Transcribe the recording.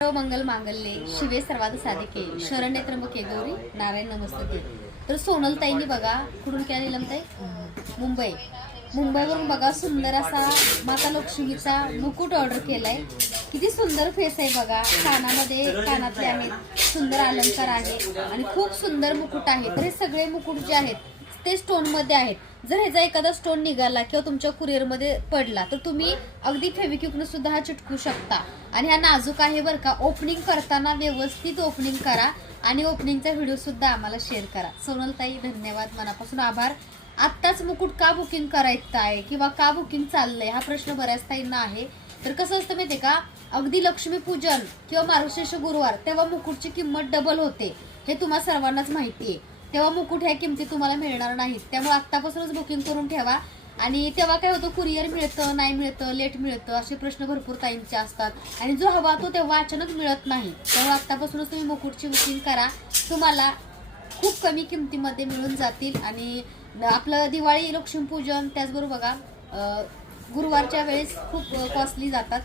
मंगल मांगल्ये शिवे सर्वाद साधिके शरण्य त्र्यंबके गौरी नारायण नमस्ते। तर सोनलताईंनी बघा कुठून काय नीलमताई मुंबईवरून बघा सुंदर असा माता लक्ष्मीचा मुकुट ऑर्डर केलाय। किती सुंदर फेस आहे बघा, कानामध्ये कानातले आहेत, सुंदर अलंकार आहे आणि खूप सुंदर मुकुट आहे। तर हे सगळे मुकुट जे आहेत ते स्टोन मध्ये आहेत। जर ह्याचा एखादा स्टोन निघाला किंवा तुमच्या कुरिअर मध्ये पडला तर तुम्ही अगदी फेविक्विकने सुद्धा हा चिटकू शकता। आणि हा नाजूक आहे बरं का। ओपनिंग करताना व्यवस्थित ओपनिंग करा आणि ओपनिंगचा व्हिडिओ सुद्धा आम्हाला शेअर करा। सोनलताई धन्यवाद, मनापासून आभार। आत्ताच मुकुट का बुकिंग करायचं आहे किंवा का बुकिंग चाललंय हा प्रश्न बऱ्याच ताईंना आहे। तर कसं असतं माहितीये का, अगदी लक्ष्मीपूजन किंवा मार्गशीर्ष गुरुवार तेव्हा मुकुटची किंमत डबल होते, हे तुम्हा सर्वांनाच माहिती आहे। तेव्हा मुकुट ह्या किमती तुम्हाला मिळणार नाहीत, त्यामुळे आत्तापासूनच बुकिंग करून ठेवा। आणि तेव्हा काय होतं, कुरिअर मिळतं नाही मिळतं, लेट मिळतं, असे प्रश्न भरपूर ताईंचे असतात आणि जो हवा तो तेव्हा अचानक मिळत नाही। तेव्हा आत्तापासूनच तुम्ही मुकुटची बुकिंग करा, तुम्हाला खूप कमी किमतीमध्ये मिळून जातील। आणि आपलं दिवाळी लक्ष्मीपूजन त्याचबरोबर बघा गुरुवारच्या वेळेस खूप कॉस्टली जातात।